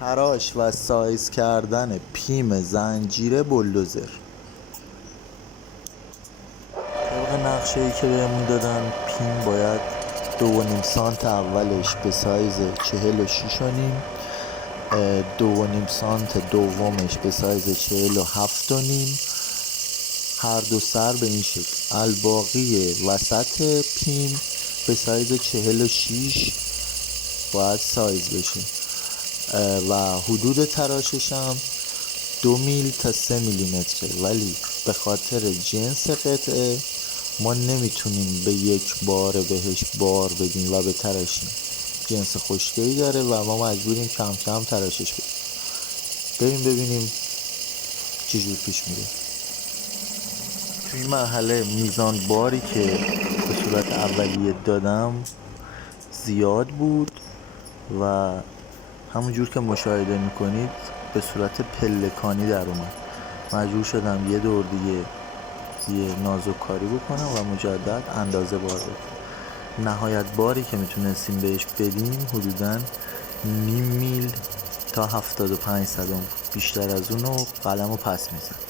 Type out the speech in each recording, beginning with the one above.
تراش و سایز کردن پیم زنجیره بولدوزر. طبق نقشه ای که بهمون دادن پیم باید 2.5 سانت اولش به سایز 46.5، 2.5 سانت دومش به سایز 47.5، هر دو سر به این شکل. الباقی وسط پیم به سایز 46 باید سایز بشه و حدود تراشش هم 2 میل تا 3 میلیمتره، ولی به خاطر جنس قطعه ما نمیتونیم به یک بار بهش بار بدیم و به تراشیم. جنس خشکه‌ای داره و ما مجبوریم کم کم تراشش بدیم. بریم ببینیم چجور پیش میره. توی این مرحله میزان باری که به صورت اولیه دادم زیاد بود و همونجور که مشاهده میکنید به صورت پلکانی در اومد. مجبور شدم یه دور دیگه یه نازک کاری بکنم و مجدد اندازه بار بدم. نهایت باری که میتونستیم بهش بدیم حدوداً 0.5 میل تا 75 صدم. بیشتر از اونو قلمو پس میزد.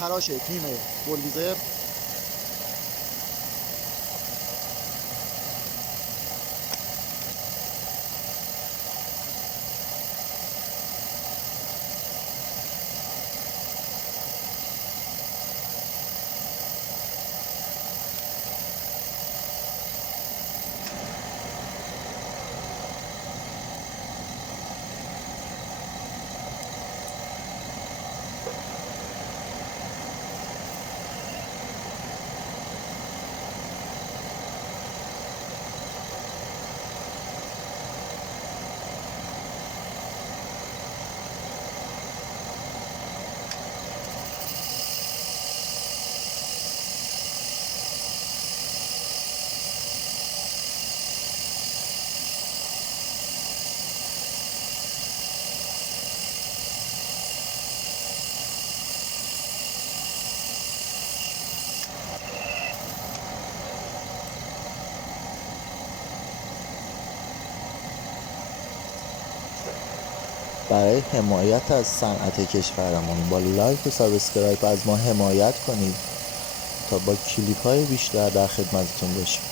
تراش پیم بولدوزر. برای حمایت از صنعت کشورمون با لایک و سابسکرایب از ما حمایت کنید تا با کلیپ های بیشتر در خدمتتون باشیم.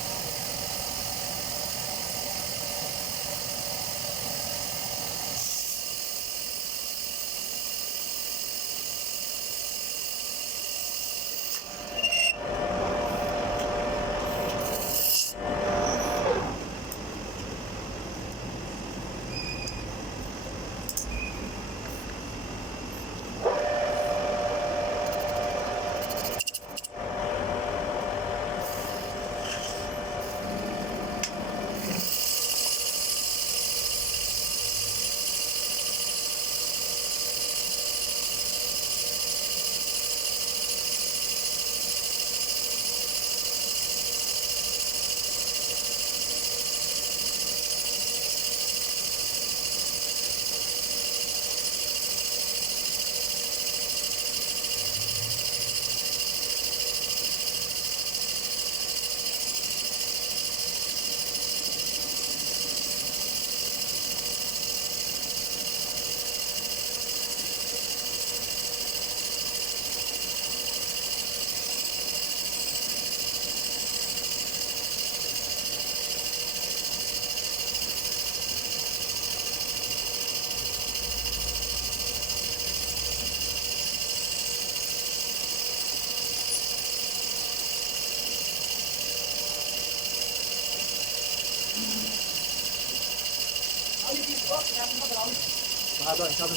فردا شب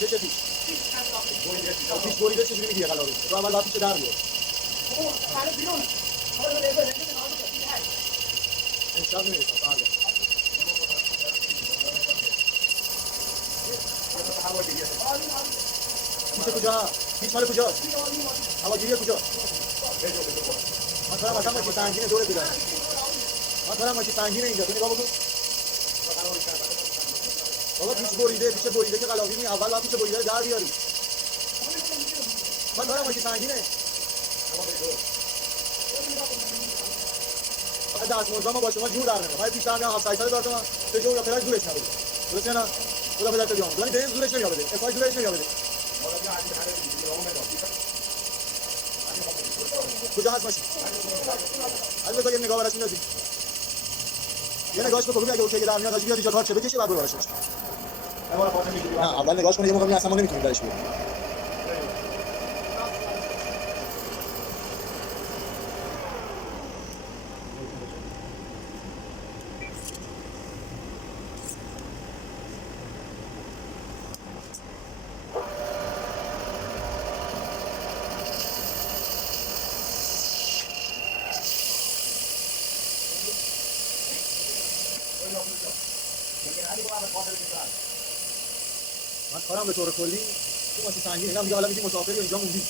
چه پیش پیش بریده چجوری میگی قلارو تو اول باید پیش در بیار امشب نمیرسم فردا پیش کجا؟ پیش مال کجاست؟ هواگیری کجا؟ من کارم اصلا ماشین سنگینه دور بیدار من کارم ماشین سنگینه اینجا تو نگاه بکن بابا پیش بریده که قلاقی می اول باید پیش بریده رو در بیاری من کارم ماشین سنگینه فقط دستمزد ما با شما جور در نمیاد. من پیش در میام 700 هزار تومان به جور یا پلاک زورش نبوده. درسته نه؟ خدا پدرت بیام. ولی به زورش نمیاد بده. افای زورش نمیاد بده. کجا هست ماشین؟ حالا بذار یه نگاه براش میندازی. یه نگاهش بکن اگه اوکی در میاد حاجی بیاد اینجا کار چه بکشه بعد برو براش. نه اول نگاهش کنه یه موقع می اصلا ما نمیتونیم درش بیاریم. من کارم به طور کلی تو ماشین سنگین اینا میگه حالا میگی مسافری اینجا موندی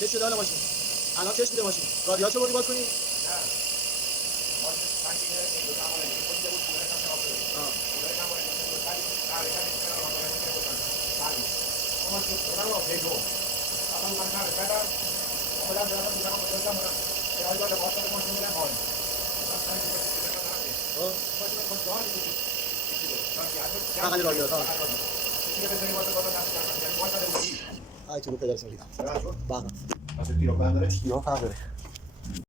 چه شده حالا ماشین؟ الان چش میده ماشین رادیاتو بردی باز کنی؟ نه بغل رادیاتو ای تو رو پدر سالی بغل Hace tiro, ¿cuándo eres? یا فرق داره